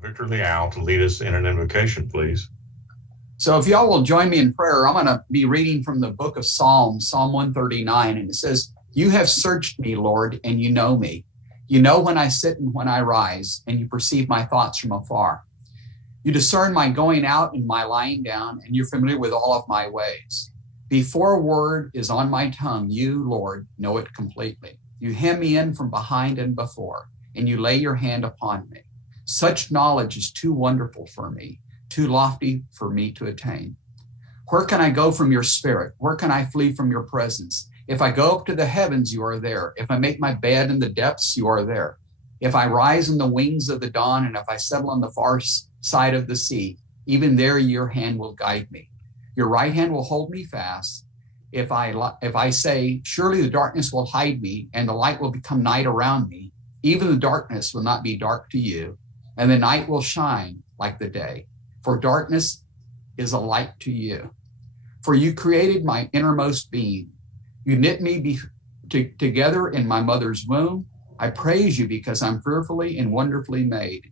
Victor Leal to lead us in an invocation, please. So if y'all will join me in prayer, I'm going to be reading from the book of Psalms, Psalm 139, and it says, "You have searched me, Lord, and you know me. You know when I sit and when I rise, and you perceive my thoughts from afar. You discern my going out and my lying down, and you're familiar with all of my ways. Before a word is on my tongue, you, Lord, know it completely. You hem me in from behind and before, and you lay your hand upon me. Such knowledge is too wonderful for me, too lofty for me to attain. Where can I go from your spirit? Where can I flee from your presence? If I go up to the heavens, you are there. If I make my bed in the depths, you are there. If I rise in the wings of the dawn, and if I settle on the far side of the sea, even there your hand will guide me. Your right hand will hold me fast. If I say, surely the darkness will hide me, and the light will become night around me, even the darkness will not be dark to you, and the night will shine like the day. For darkness is a light to you. For you created my innermost being. You knit me together in my mother's womb. I praise you because I'm fearfully and wonderfully made.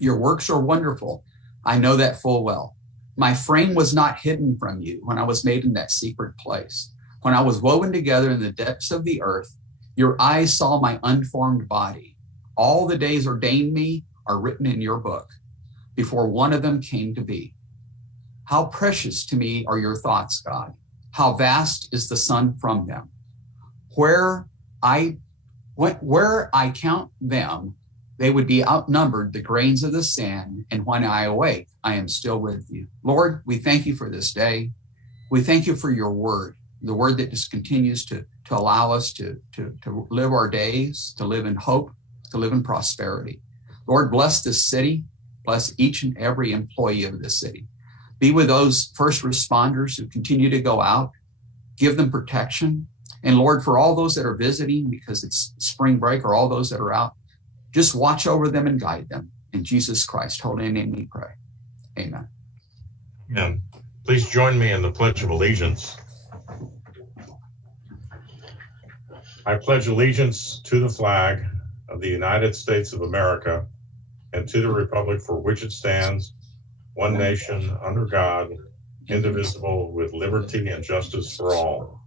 Your works are wonderful. I know that full well. My frame was not hidden from you when I was made in that secret place. When I was woven together in the depths of the earth, your eyes saw my unformed body. All the days ordained me are written in your book, before one of them came to be. How precious to me are your thoughts, God. How vast is the sun from them. Where I count them, they would be outnumbered the grains of the sand. And when I awake, I am still with you. Lord, we thank you for this day. We thank you for your word, the word that just continues to allow us to live our days, to live in hope, to live in prosperity. Lord, bless this city. Bless each and every employee of this city. Be with those first responders who continue to go out. Give them protection. And Lord, for all those that are visiting because it's spring break, or all those that are out, just watch over them and guide them. In Jesus Christ's holy name we pray. Amen. Amen. Please join me in the Pledge of Allegiance. I pledge allegiance to the flag of the United States of America and to the republic for which it stands, one nation, under God, indivisible, with liberty and justice for all.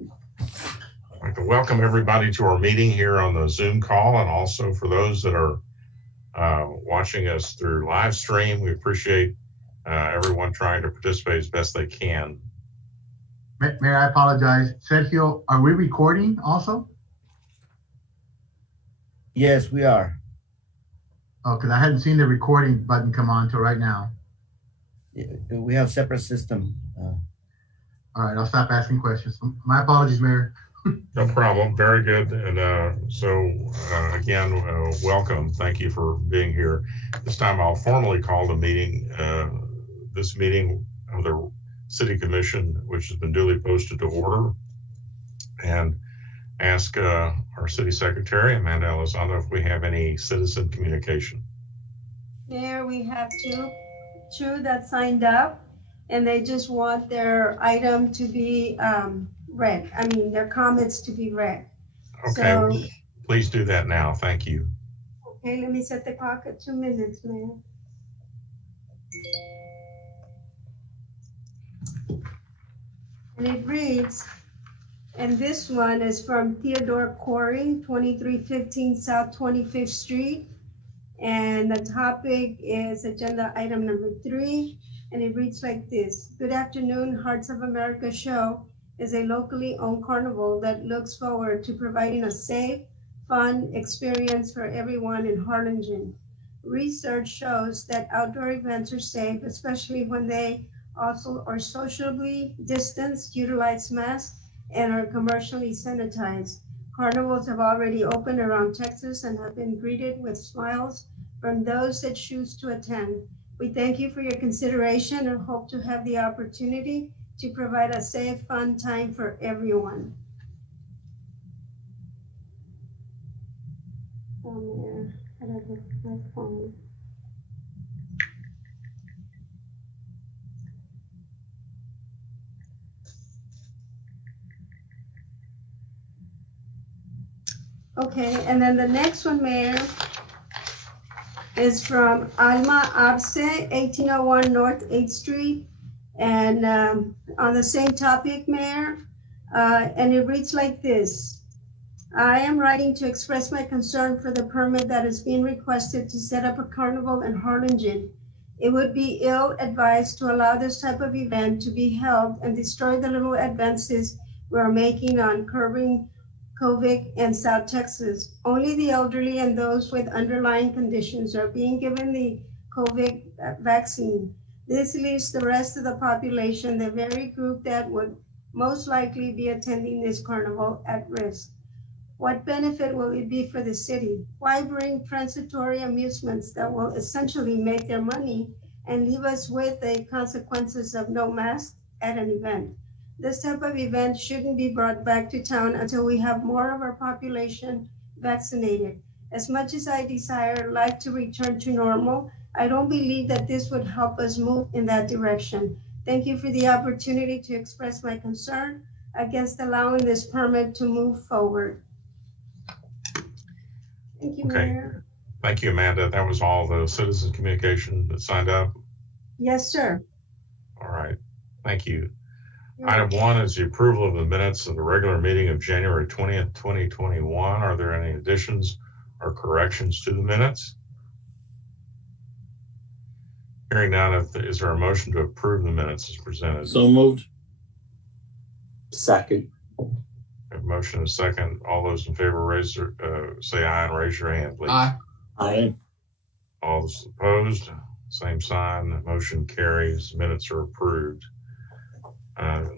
I'd like to welcome everybody to our meeting here on the Zoom call, and also for those that are watching us through live stream. We appreciate everyone trying to participate as best they can. Mayor, I apologize. Sergio, are we recording also? Yes, we are. Oh, because I hadn't seen the recording button come on till right now. We have separate system. All right, I'll stop asking questions. My apologies, Mayor. No problem. Very good. And again, welcome. Thank you for being here. This time I'll formally call the meeting, this meeting of the City Commission, which has been duly posted, to order, and ask our City Secretary, Amanda Elizondo, if we have any citizen communication. Mayor, we have two that signed up, and they just want their item to be read. I mean, their comments to be read. Okay, So, well, please do that now. Thank you. okay, let me set the clock at 2 minutes, Mayor. And it reads, and this one is from Theodore Corey, 2315 South 25th Street. And the topic is agenda item number 3. And it reads like this. Good afternoon, Hearts of America Show is a locally owned carnival that looks forward to providing a safe, fun experience for everyone in Harlingen. Research shows that outdoor events are safe, especially when they also are socially distanced, utilize masks, and are commercially sanitized. Carnivals have already opened around Texas and have been greeted with smiles from those that choose to attend. We thank you for your consideration and hope to have the opportunity to provide a safe, fun time for everyone. Okay, and then the next one, Mayor, is from Alma Arce, 1801 North 8th Street. And on the same topic, Mayor, and it reads like this. I am writing to express my concern for the permit that is being requested to set up a carnival in Harlingen. It would be ill-advised to allow this type of event to be held and destroy the little advances we are making on curbing COVID in South Texas. Only the elderly and those with underlying conditions are being given the COVID vaccine. This leaves the rest of the population, the very group that would most likely be attending this carnival, at risk. What benefit will it be for the city? Why bring transitory amusements that will essentially make their money and leave us with the consequences of no mask at an event? This type of event shouldn't be brought back to town until we have more of our population vaccinated. As much as I desire life to return to normal, I don't believe that this would help us move in that direction. Thank you for the opportunity to express my concern against allowing this permit to move forward. Thank you, Okay. Mayor. Thank you, Amanda. That was all the citizen communication that signed up. Yes, sir. All right. Thank you. You're Item 1 is the approval of the minutes of the regular meeting of January 20th, 2021. Are there any additions or corrections to the minutes? Hearing none, is there a motion to approve the minutes as presented? So moved. Second. A motion and a second. All those in favor say aye and raise your hand, please. Aye. Aye. All those opposed, same sign. Motion carries. Minutes are approved.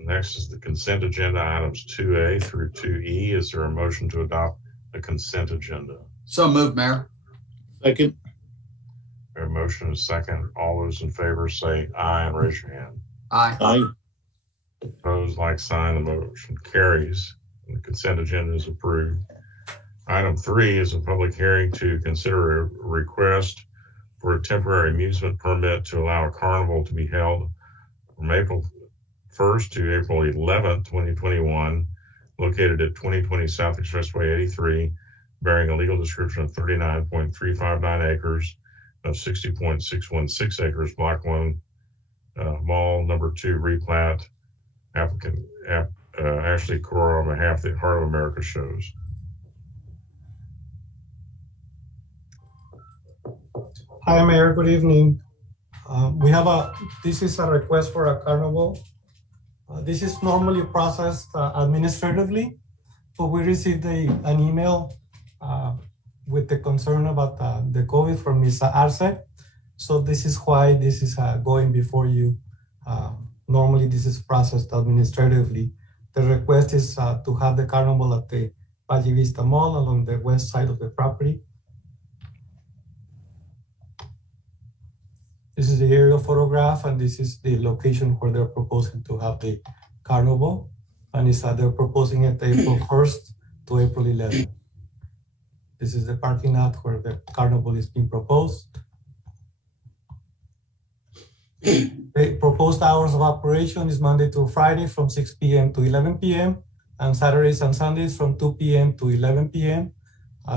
Next is the consent agenda, items 2A through 2E. Is there a motion to adopt the consent agenda? So moved, Mayor. Second. A motion and a second. All those in favor say aye and raise your hand. Aye. Aye. Opposed, like sign. The motion carries. The consent agenda is approved. Item 3 is a public hearing to consider a request for a temporary amusement permit to allow a carnival to be held from April 1st to April 11th, 2021, located at 2020 South Expressway 83, bearing a legal description of 39.359 acres of 60.616 acres, Block 1, Mall Number 2 replat. Applicant Ashley Cora on behalf of the Heart of America shows. Hi, Mayor. Good evening. This is a request for a carnival. This is normally processed administratively, but we received an email with the concern about the COVID from Ms. Arce. So this is why this is going before you. Normally this is processed administratively. The request is to have the carnival at the Valle Vista Mall along the west side of the property. This is the aerial photograph, and this is the location where they're proposing to have the carnival. And they're proposing it April 1st to April 11th. This is the parking lot where the carnival is being proposed. The proposed hours of operation is Monday to Friday from 6 p.m. to 11 p.m. and Saturdays and Sundays from 2 p.m. to 11 p.m.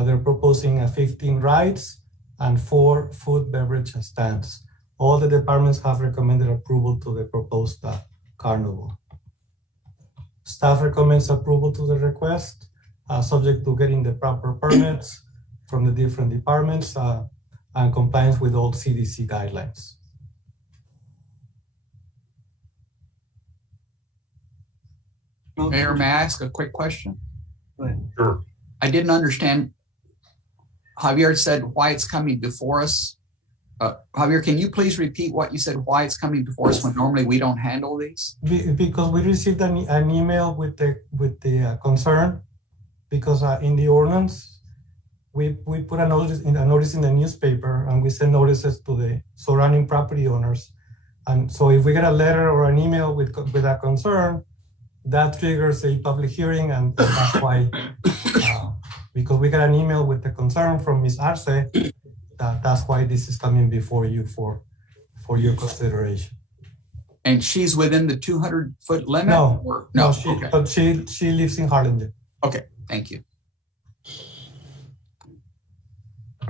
They're proposing 15 rides and 4 food beverage stands. All the departments have recommended approval to the proposed carnival. Staff recommends approval to the request, subject to getting the proper permits from the different departments and compliance with all CDC guidelines. Mayor, may I ask a quick question? Sure. I didn't understand. Javier said why it's coming before us. Javier, can you please repeat what you said, why it's coming before us when normally we don't handle these? Because we received an email with the concern, because in the ordinance, we put a notice in the newspaper, and we send notices to the surrounding property owners. And so if we get a letter or an email with a concern, that triggers a public hearing, and that's why, because we got an email with the concern from Ms. Arce, that's why this is coming before you for your consideration. And she's within the 200-foot limit? No, or, okay. Okay. But she lives in Harlingen. Okay, thank you.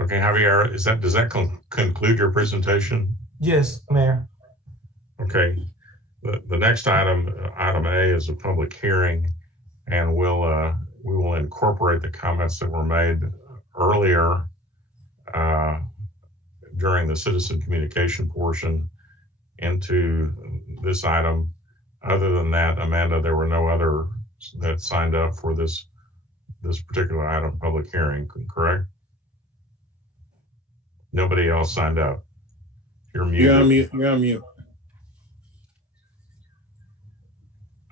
Okay, Javier, does that conclude your presentation? Yes, Mayor. Okay. The next item, item A, is a public hearing, and we will incorporate the comments that were made earlier during the citizen communication portion into this item. Other than that, Amanda, there were no other that signed up for this particular item public hearing, correct? Nobody else signed up. You're muted. You're on mute. You're on mute.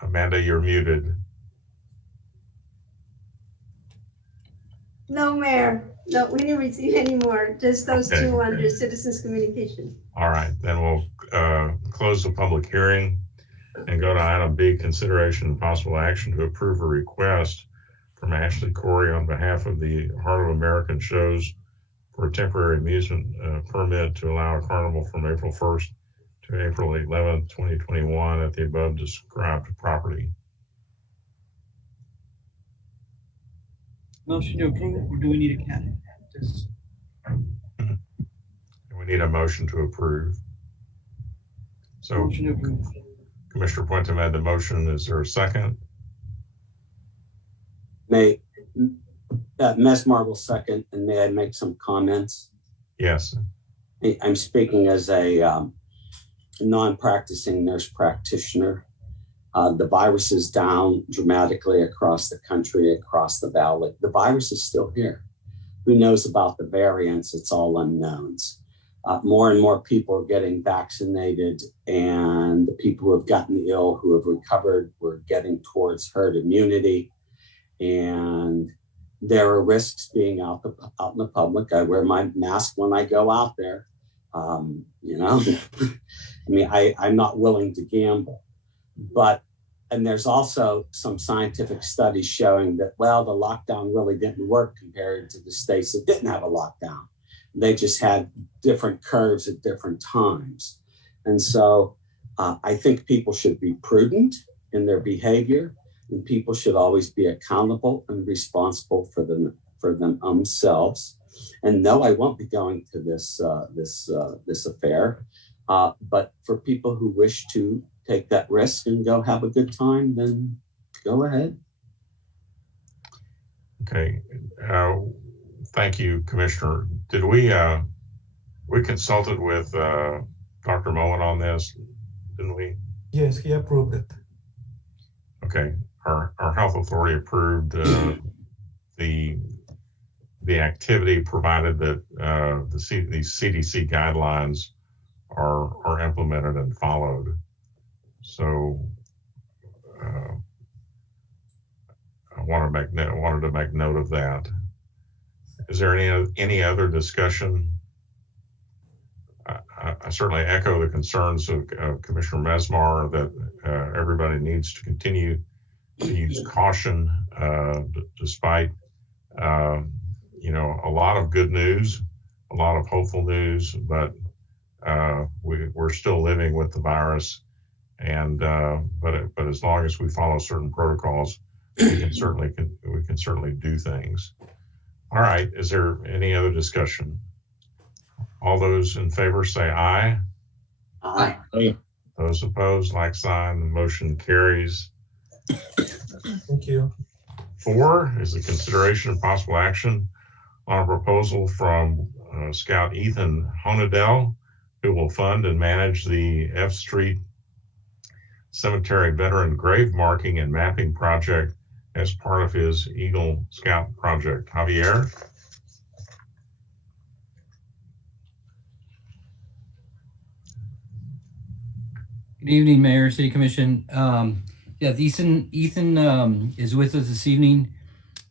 Amanda, you're muted. No, Mayor. No, we didn't receive any more. Just those Okay. two under citizens communication. All right, then we'll close the public hearing and go to item B, consideration and possible action to approve a request from Ashley Corey on behalf of the Heart of American Shows for a temporary amusement permit to allow a carnival from April 1st to April 11th, 2021 at the above described property. Motion to approve, or do we need a cat? We need a motion to approve. So Motion to approve. Commissioner Puente made the motion. Is there a second? May Mesmar will second, and may I make some comments? Yes. I'm speaking as a non-practicing nurse practitioner. The virus is down dramatically across the country, across the valley. The virus is still here. Who knows about the variants? It's all unknowns. More and more people are getting vaccinated, and the people who have gotten ill, who have recovered, we're getting towards herd immunity. And there are risks being out in the public. I wear my mask when I go out there. I'm not willing to gamble. And there's also some scientific studies showing that, well, the lockdown really didn't work compared to the states that didn't have a lockdown. They just had different curves at different times. And so I think people should be prudent in their behavior, and people should always be accountable and responsible for themselves. And no, I won't be going to this affair. But for people who wish to take that risk and go have a good time, then go ahead. Okay. Thank you, Commissioner. Did we consulted with Dr. Moen on this, didn't we? Yes, he approved it. Okay. Our health authority approved the activity, provided that these CDC guidelines are implemented and followed. So I wanted to make note of that. Is there any other discussion? I certainly echo the concerns of Commissioner Mesmar that everybody needs to continue to use caution, despite a lot of good news, a lot of hopeful news, but we're still living with the virus, and but as long as we follow certain protocols, we can certainly do things. All right. Is there any other discussion? All those in favor say aye. Aye. Those opposed, like sign. The motion carries. Thank you. 4 is the consideration of possible action on a proposal from Scout Ethan Honadell, who will fund and manage the F Street Cemetery Veteran Grave Marking and Mapping Project as part of his Eagle Scout project. Javier? Good evening, Mayor, City Commission. Ethan is with us this evening.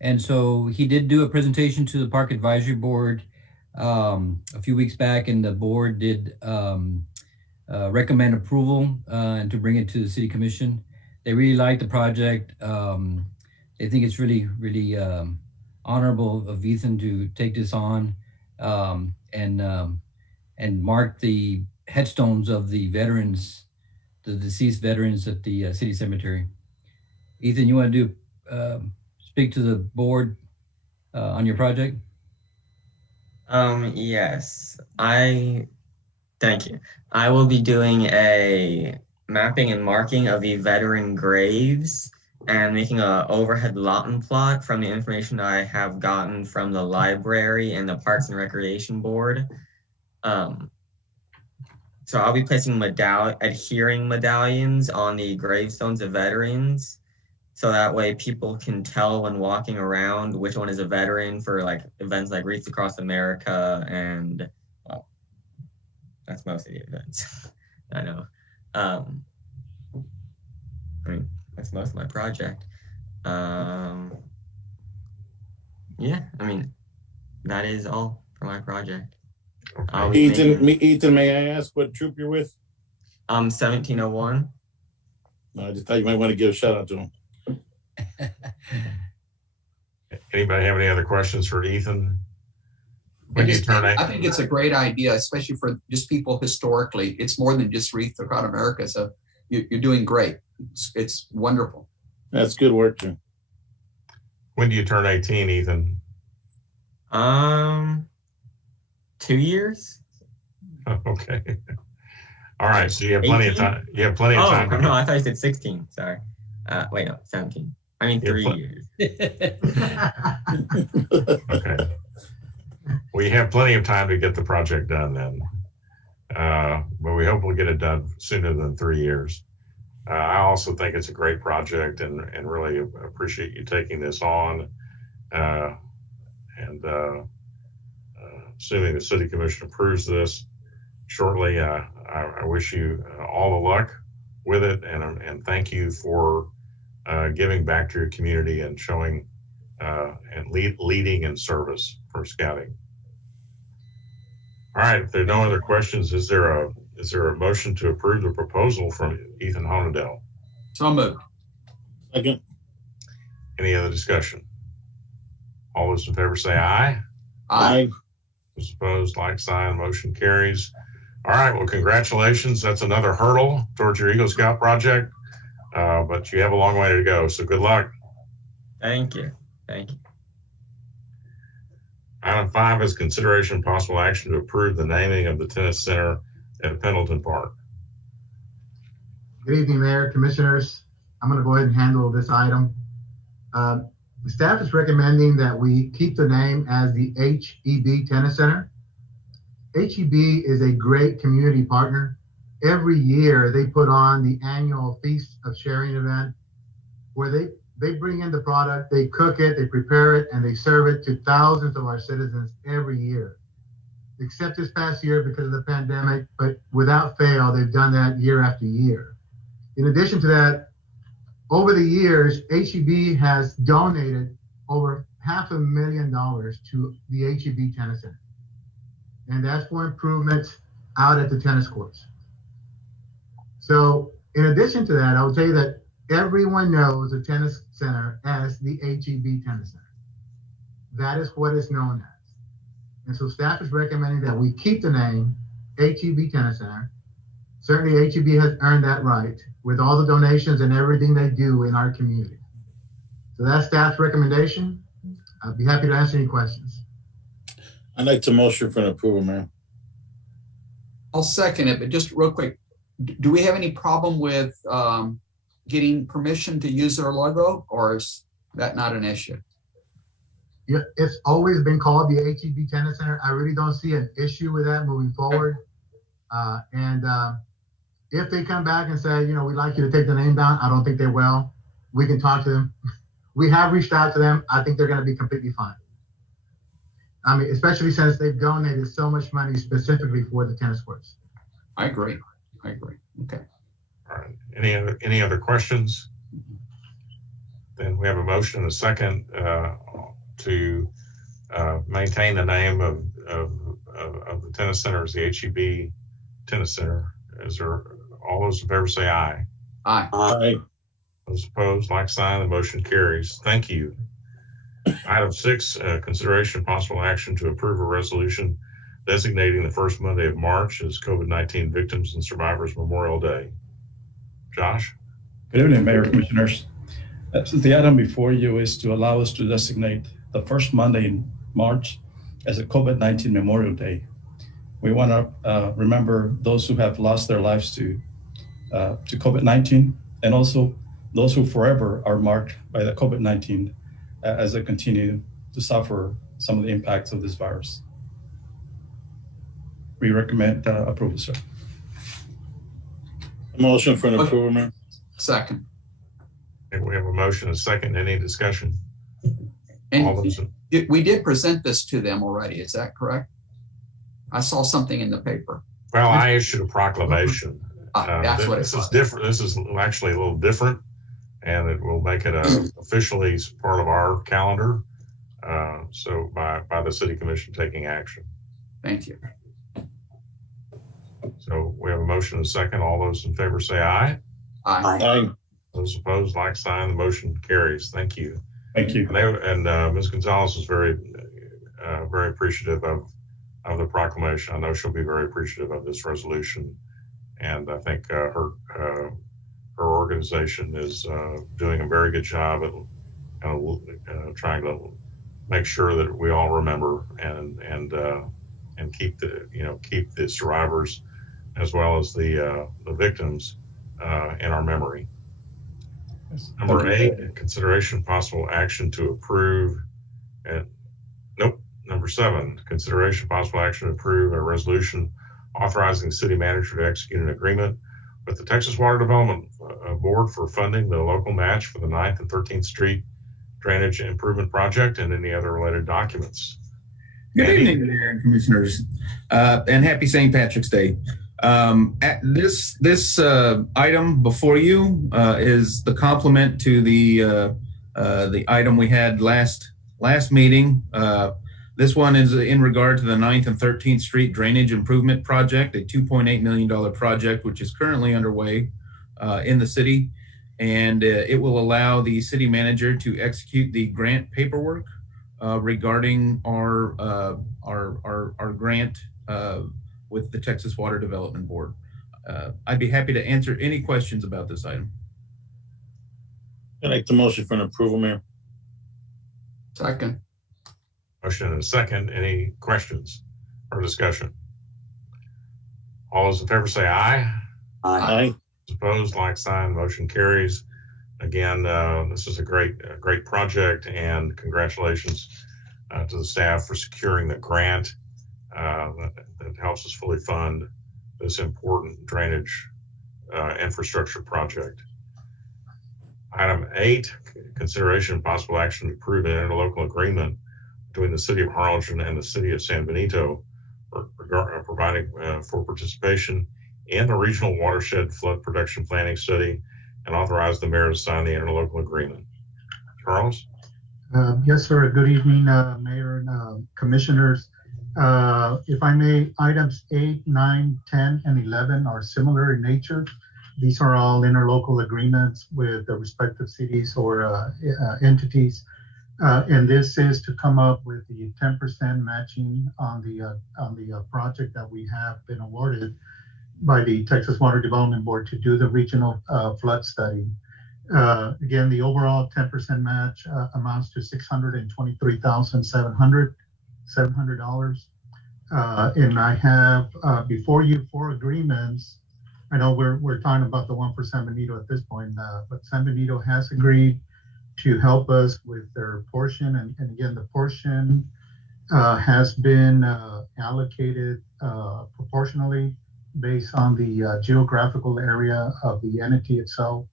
And so he did do a presentation to the Park Advisory Board a few weeks back, and the board did recommend approval and to bring it to the City Commission. They really like the project. They think it's really, really honorable of Ethan to take this on and mark the headstones of the veterans, the deceased veterans at the city cemetery. Ethan, you want to speak to the board on your project? Yes, thank you. I will be doing a mapping and marking of the veteran graves and making a overhead Lawton plot from the information I have gotten from the library and the Parks and Recreation Board. So I'll be placing adhering medallions on the gravestones of veterans. So that way people can tell when walking around which one is a veteran for like events like Wreaths Across America and, well, that's most of the events. I know. I mean, that's most of my project. Yeah, I mean, that is all for my project. Ethan, may I ask what troop you're with? 1701. No, I just thought you might want to give a shout out to him. Anybody have any other questions for Ethan? I think it's a great idea, especially for just people historically. It's more than just Wreath Across America. So you're doing great. It's wonderful. That's good work, Jim. When do you turn 18, Ethan? 2 years. Okay. All right. So you have plenty 18? Of time. You have plenty of time. No, I thought you said 16. Sorry. Wait, no, 17. I mean, 3 years. Okay. Well, you have plenty of time to get the project done then. But we hope we'll get it done sooner than 3 years. I also think it's a great project and really appreciate you taking this on. Assuming the City Commission approves this shortly, I wish you all the luck with it and thank you for giving back to your community and showing and leading in service for scouting. All right, if there are no other questions, is there a motion to approve the proposal from Ethan Honadell? So moved. Second. Any other discussion? All those in favor say aye. Aye. Those opposed, like sign, motion carries. All right, well, congratulations. That's another hurdle towards your Eagle Scout project, but you have a long way to go, so good luck. Thank you. Thank you. Item 5 is consideration and possible action to approve the naming of the tennis center at Pendleton Park. Good evening, Mayor, Commissioners. I'm going to go ahead and handle this item. The staff is recommending that we keep the name as the HEB Tennis Center. HEB is a great community partner. Every year they put on the annual Feast of Sharing event where they bring in the product, they cook it, they prepare it, and they serve it to thousands of our citizens every year. Except this past year because of the pandemic, but without fail, they've done that year after year. In addition to that, over the years, HEB has donated over $500,000 to the HEB Tennis Center. And that's for improvements out at the tennis courts. So in addition to that, I will tell you that everyone knows the tennis center as the HEB Tennis Center. That is what it's known as. And so staff is recommending that we keep the name HEB Tennis Center. Certainly HEB has earned that right with all the donations and everything they do in our community. So that's staff's recommendation. I'd be happy to answer any questions. I'd like to motion for an approval, Mayor. I'll second it, but just real quick, do we have any problem with getting permission to use their logo, or is that not an issue? Yeah, it's always been called the HEB Tennis Center. I really don't see an issue with that moving forward. If they come back and say, we'd like you to take the name down, I don't think they will. We can talk to them. We have reached out to them. I think they're going to be completely fine. I mean, especially since they've donated so much money specifically for the tennis courts. I agree. Okay. All right. Any other questions? Then we have a motion and a second to maintain the name of the tennis center as the HEB Tennis Center. Is there all those in favor say aye? Aye. Aye. Those opposed, like sign, the motion carries. Thank you. Item 6, consideration possible action to approve a resolution designating the first Monday of March as COVID-19 Victims and Survivors Memorial Day. Josh? Good evening, Mayor, Commissioners. The item before you is to allow us to designate the first Monday in March as a COVID-19 Memorial Day. We want to remember those who have lost their lives to COVID-19, and also those who forever are marked by the COVID-19 as they continue to suffer some of the impacts of this virus. We recommend approval, sir. Motion for an approval, Mayor. Second. And we have a motion and a second. Any discussion? And All those in- we did present this to them already. Is that correct? I saw something in the paper. Well, I issued a proclamation. That's what it This is was. different. This is actually a little different, and it will make it officially part of our calendar. So by the City Commission taking action. Thank you. So we have a motion and a second. All those in favor say aye. Aye. Aye. Those opposed, like sign. The motion carries. Thank you. Thank you. And Ms. Gonzalez was very appreciative of the proclamation. I know she'll be very appreciative of this resolution, and I think her organization is doing a very good job at trying to make sure that we all remember and keep the survivors as well as the victims in our memory. Number 8, consideration possible action to approve. Number 7, consideration possible action to approve a resolution authorizing the city manager to execute an agreement with the Texas Water Development Board for funding the local match for the 9th and 13th Street Drainage Improvement Project and any other related documents. Good Andy? evening, Mayor and Commissioners, and happy St. Patrick's Day. This item before you is the complement to the item we had last meeting. This one is in regard to the 9th and 13th Street Drainage Improvement Project, a $2.8 million project, which is currently underway in the city. And it will allow the city manager to execute the grant paperwork regarding our grant with the Texas Water Development Board. I'd be happy to answer any questions about this item. I'd like the motion for an approval, Mayor. Second. Motion and a second. Any questions or discussion? All those in favor say aye. Aye. Opposed, like sign. Motion carries. Again, this is a great project, and congratulations to the staff for securing the grant that helps us fully fund this important drainage infrastructure project. Item 8, consideration and possible action to approve an interlocal agreement between the City of Harlingen and the City of San Benito providing for participation in the Regional Watershed Flood Protection Planning Study, and authorize the mayor to sign the interlocal agreement. Charles? Yes, sir. Good evening, Mayor and Commissioners. If I may, items 8, 9, 10, and 11 are similar in nature. These are all interlocal agreements with the respective cities or entities. And this is to come up with the 10% matching on the project that we have been awarded by the Texas Water Development Board to do the regional flood study. Again, the overall 10% match amounts to $623,700. And I have before you 4 agreements. I know we're talking about the one for San Benito at this point, but San Benito has agreed to help us with their portion. And again, the portion has been allocated proportionally based on the geographical area of the entity itself.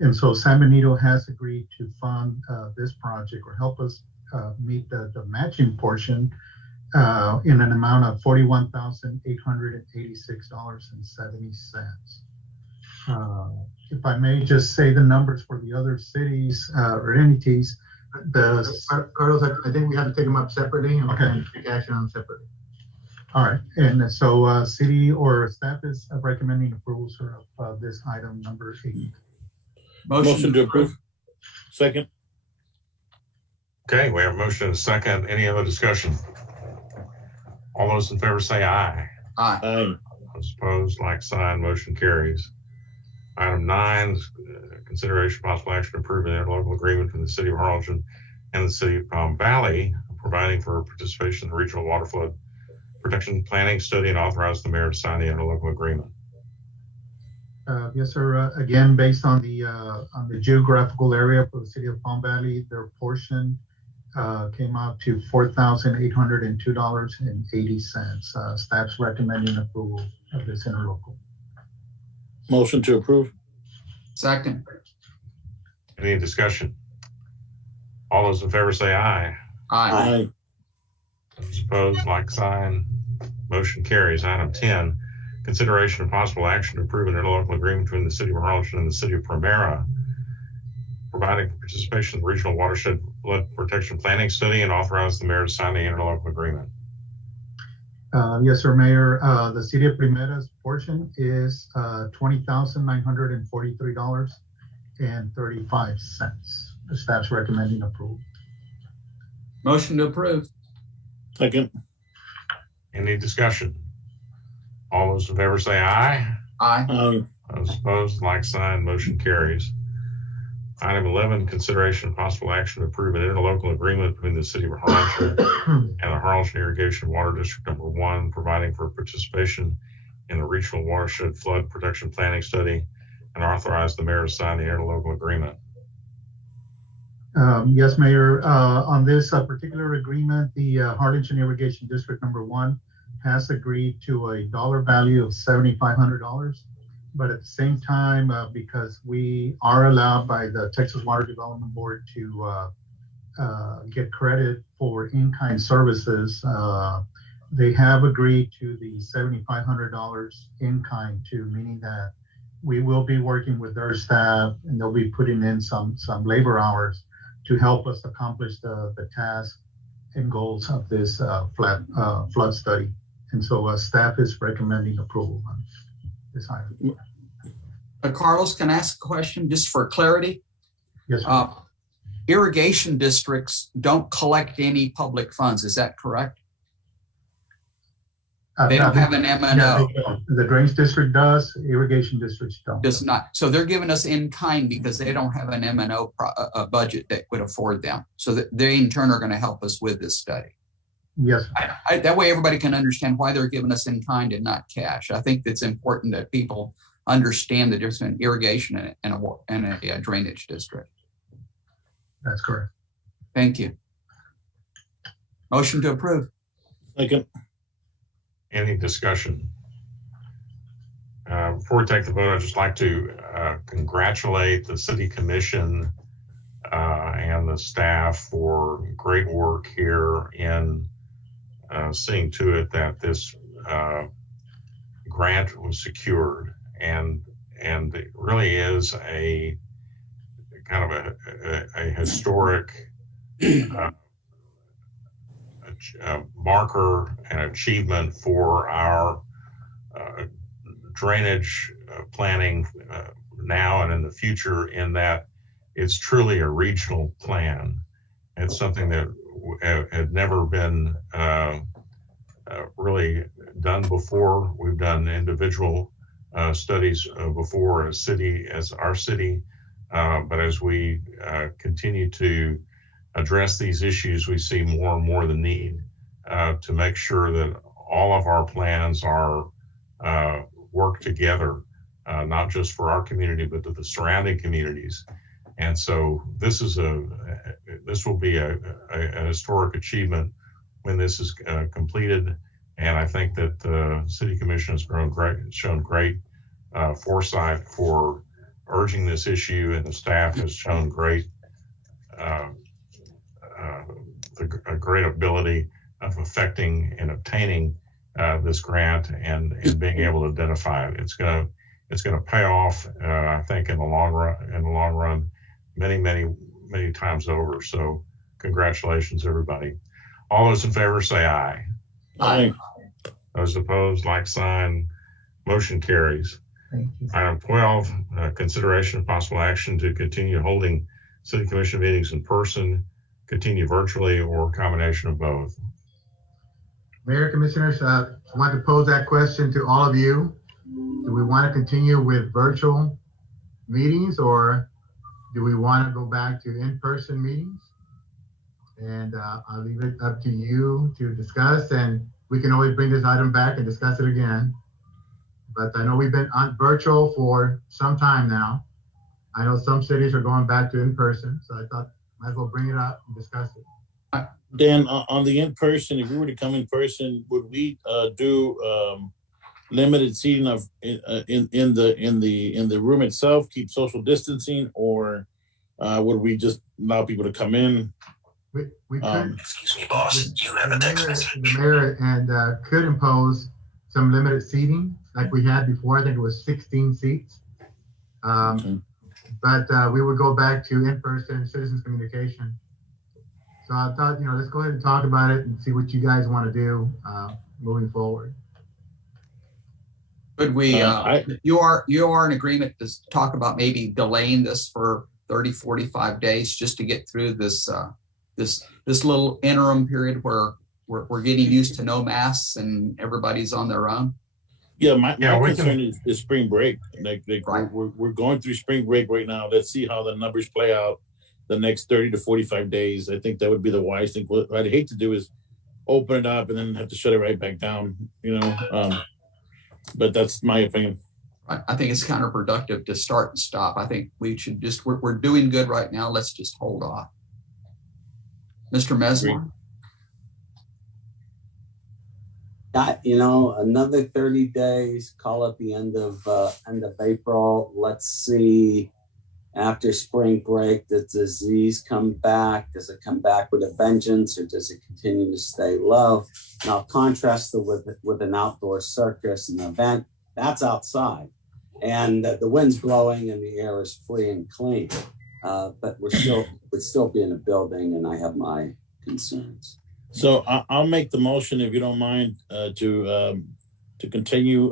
And so San Benito has agreed to fund this project or help us meet the matching portion in an amount of $41,886.70. If I may just say the numbers for the other cities or entities. Carlos, I think we have to take them up separately and Okay. take action on them separately. All right, and so city or staff is recommending approval, sir, of this item number 8. Motion to approve. Second. Okay, we have a motion and a second. Any other discussion? All those in favor say aye. Aye. Aye. Those opposed, like sign. Motion carries. Item 9, consideration possible action to approve an interlocal agreement between the City of Harlingen and the City of Palm Valley for providing for participation in the regional water flood protection planning study, and authorize the mayor to sign the interlocal agreement. Yes, sir. Again, based on the geographical area for the city of Palm Valley, their portion came out to $4,802.80. Staff's recommending approval of this interlocal. Motion to approve. Second. Any discussion? All those in favor say aye. Aye. Those opposed, like sign. Motion carries. Item 10, consideration of possible action to approve an interlocal agreement between the city of Harlingen and the city of Primera, providing for participation in the regional watershed flood protection planning study, and authorize the mayor to sign the interlocal agreement. Yes, sir, Mayor. The city of Primera's portion is $20,943.35. The staff's recommending approval. Motion to approve. Second. Any discussion? All those in favor say aye. Aye. Aye. Those opposed, like sign. Motion carries. Item 11, consideration of possible action to approve an interlocal agreement between the city of Harlingen and the Harlingen Irrigation Water District Number 1, providing for participation in the regional watershed flood protection planning study, and authorize the mayor to sign the interlocal agreement. Yes, Mayor. On this particular agreement, the Harlingen Irrigation District Number 1 has agreed to a dollar value of $7,500. But at the same time, because we are allowed by the Texas Water Development Board to get credit for in-kind services, they have agreed to the $7,500 in-kind too, meaning that we will be working with their staff and they'll be putting in some labor hours to help us accomplish the task and goals of this flood study. And so staff is recommending approval on this item. Carlos, can I ask a question just for clarity? Yes, sir. Irrigation districts don't collect any public funds. Is that correct? They don't have an M&O. The drainage district does, irrigation districts don't. Does not. So they're giving us in kind because they don't have an M&O budget that would afford them. So that they in turn are going to help us with this study. Yes. That way everybody can understand why they're giving us in kind and not cash. I think it's important that people understand the difference between irrigation and a drainage district. That's correct. Thank you. Motion to approve. Second. Any discussion? Before we take the vote, I'd just like to congratulate the City Commission and the staff for great work here in seeing to it that this grant was secured. And it really is a kind of a historic marker and achievement for our drainage planning now and in the future, in that it's truly a regional plan. It's something that had never been really done before. We've done individual studies before as our city, but as we continue to address these issues, we see more and more the need to make sure that all of our plans are work together, not just for our community, but to the surrounding communities. And so this will be a historic achievement when this is completed. And I think that the City Commission has shown great foresight for urging this issue, and the staff has shown great a great ability of affecting and obtaining this grant and being able to identify it. It's going to pay off, I think, in the long run, many times over. So congratulations, everybody. All those in favor say aye. Aye. Those opposed, like sign. Motion carries. Item 12, consideration of possible action to continue holding City Commission meetings in person, continue virtually, or a combination of both. Mayor, Commissioners, I want to pose that question to all of you. Do we want to continue with virtual meetings, or do we want to go back to in-person meetings? And I'll leave it up to you to discuss, and we can always bring this item back and discuss it again. But I know we've been on virtual for some time now. I know some cities are going back to in person, so I thought might as well bring it up and discuss it. Dan, on the in-person, if we were to come in person, would we do limited seating of in the room itself, keep social distancing, or would we just allow people to come in? We could. Excuse me, boss. You have a text message. The mayor and could impose some limited seating like we had before. I think it was 16 seats. But we would go back to in-person citizens communication. So I thought, let's go ahead and talk about it and see what you guys want to do moving forward. Could we, you are in agreement to talk about maybe delaying this for 30, 45 days just to get through this this little interim period where we're getting used to no masks and everybody's on their own? Yeah, my concern is spring break. Like right. we're going through spring break right now. Let's see how the numbers play out the next 30 to 45 days. I think that would be the wise thing. What I'd hate to do is open it up and then have to shut it right back down, but that's my opinion. I think it's counterproductive to start and stop. I think we should just, we're doing good right now. Let's just hold off. Mr. Mesmer? Another 30 days, call it the end of April. Let's see, after spring break, does the disease come back? Does it come back with a vengeance, or does it continue to stay low? Now, contrast it with an outdoor circus, an event, that's outside. And the wind's blowing and the air is free and clean. But would still be in a building, and I have my concerns. So I'll make the motion, if you don't mind, to continue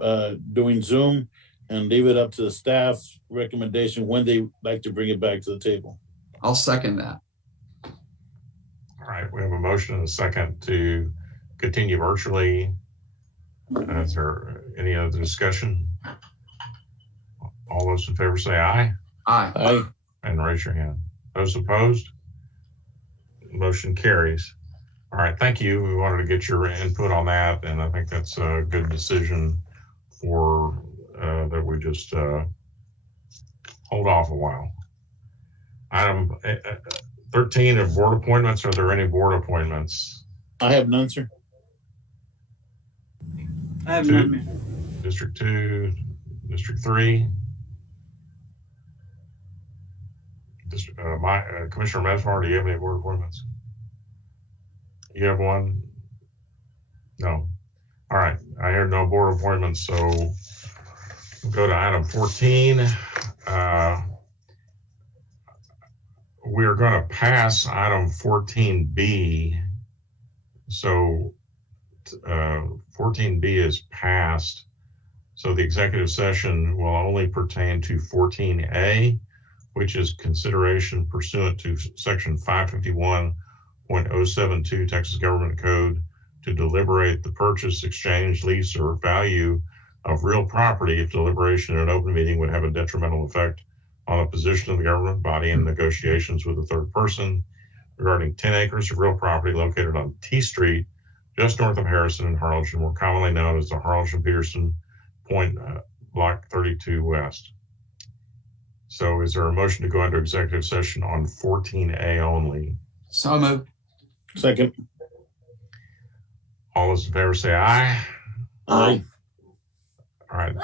doing Zoom and leave it up to the staff's recommendation when they like to bring it back to the table. I'll second that. All right, we have a motion and a second to continue virtually. Is there any other discussion? All those in favor say aye. Aye. Aye. And raise your hand. Those opposed? Motion carries. All right, thank you. We wanted to get your input on that, and I think that's a good decision for that we just hold off a while. Item 13 of board appointments. Are there any board appointments? I have none, sir. I have none. District 2, District 3. Commissioner Mesmer, do you have any board appointments? You have one? No. All right. I hear no board appointments, so we'll go to item 14. We are going to pass item 14B. So 14B is passed. So the executive session will only pertain to 14A, which is consideration pursuant to section 551.072 Texas Government Code to deliberate the purchase, exchange, lease, or value of real property if deliberation in an open meeting would have a detrimental effect on the position of the government body in negotiations with a third person regarding 10 acres of real property located on T Street, just north of Harrison and Harlingen, more commonly known as the Harlingen-Peterson Point Block 32 West. So is there a motion to go into executive session on 14A only? So moved. Second. All those in favor say aye. Aye. All right,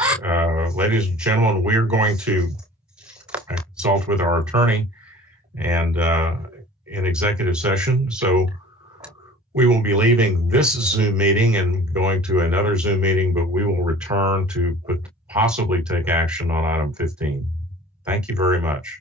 ladies and gentlemen, we're going to consult with our attorney and in executive session. So we will be leaving this Zoom meeting and going to another Zoom meeting, but we will return to possibly take action on item 15. Thank you very much.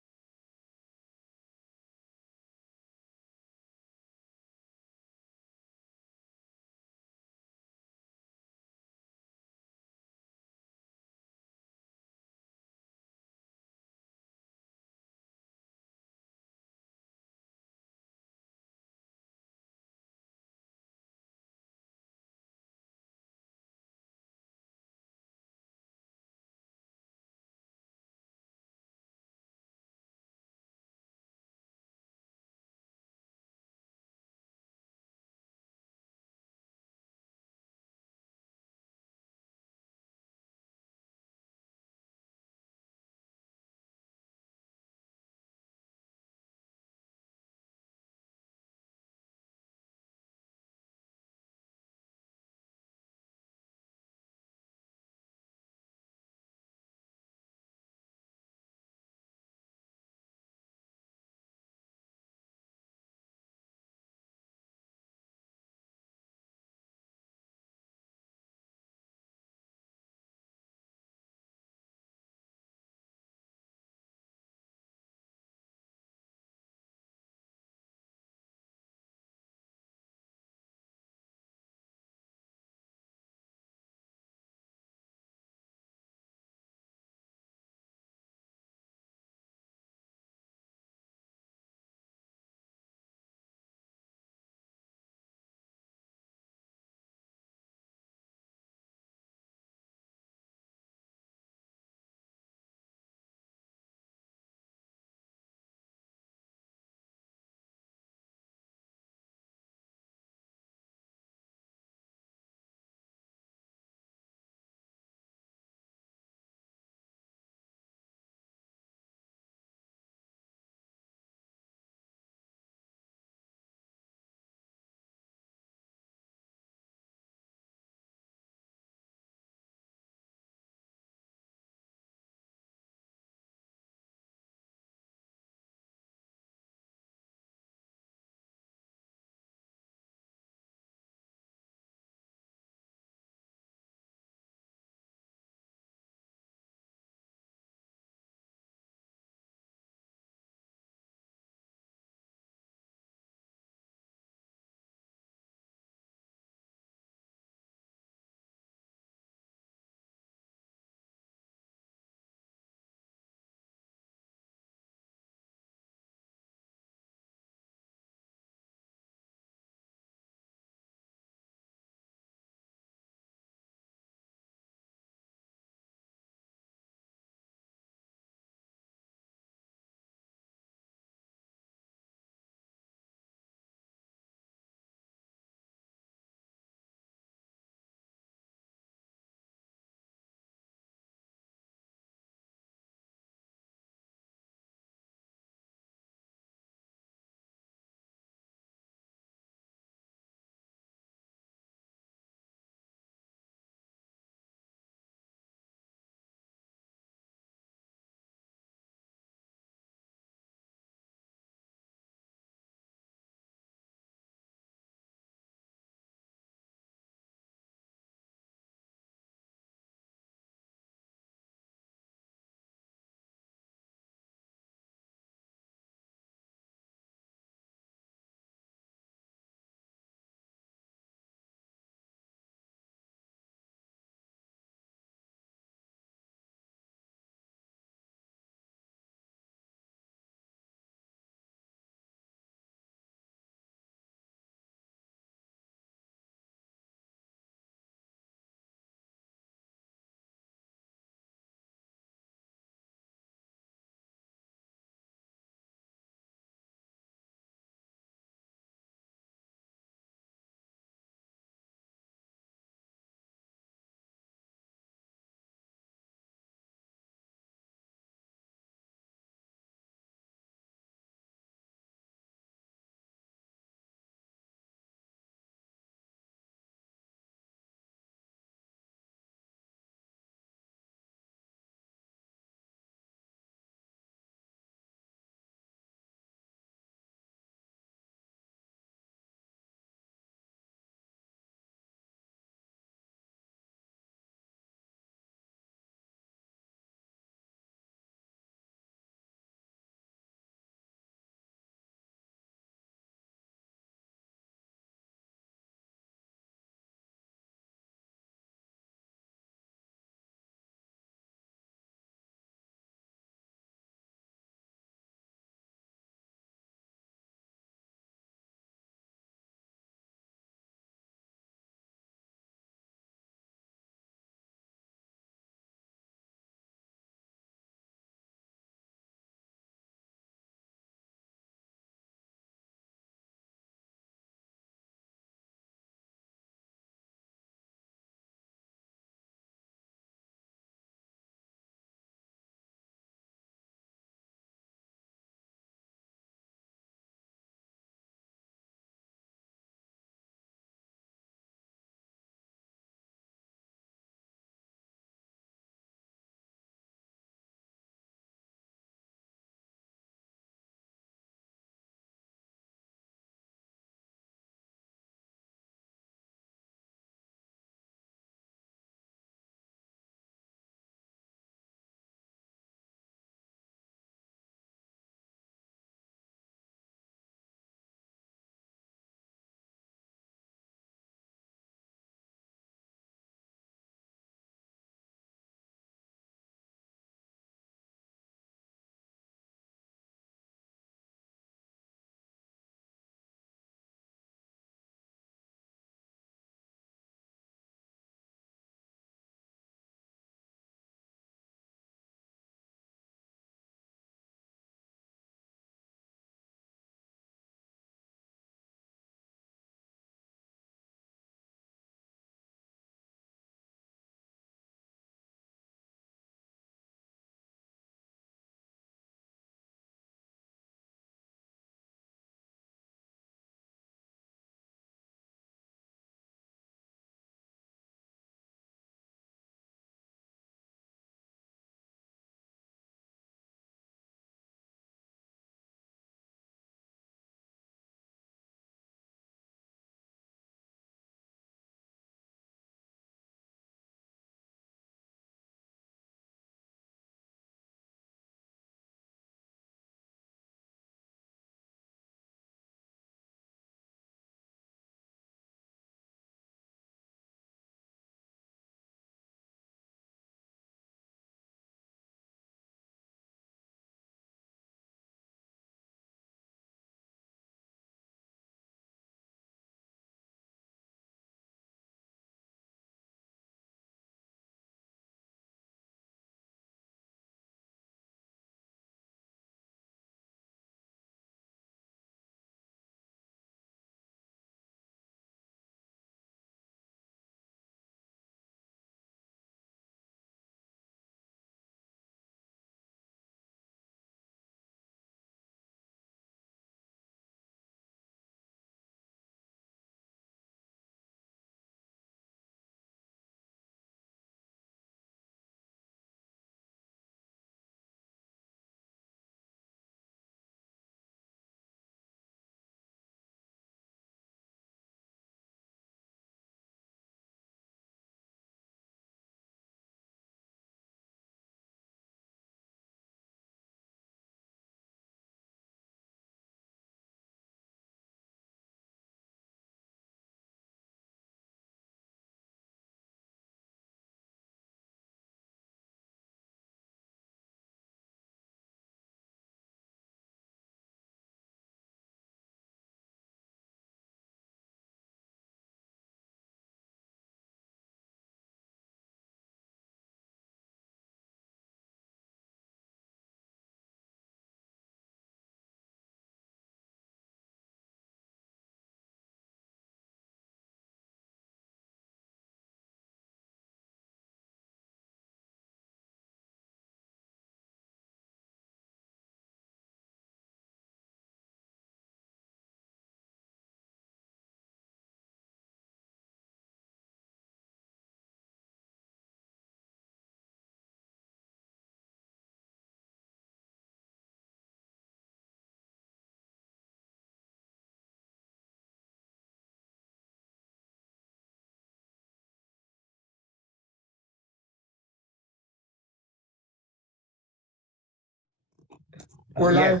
We're live.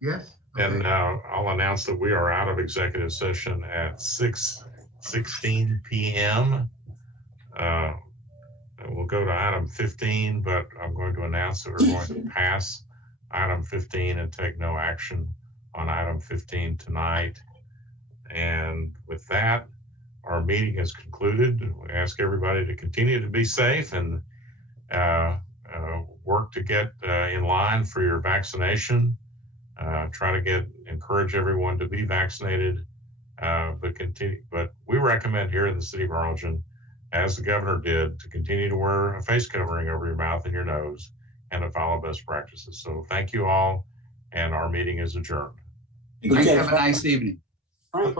Yes? And Okay. I'll announce that we are out of executive session at 6:16 p.m. We'll go to item 15, but I'm going to announce that we're going to pass item 15 and take no action on item 15 tonight. And with that, our meeting is concluded. We ask everybody to continue to be safe and work to get in line for your vaccination. Try to encourage everyone to be vaccinated, but we recommend here in the city of Arlington, as the governor did, to continue to wear a face covering over your mouth and your nose and to follow best practices. So thank you all, and our meeting is adjourned. Have a nice evening. Frank,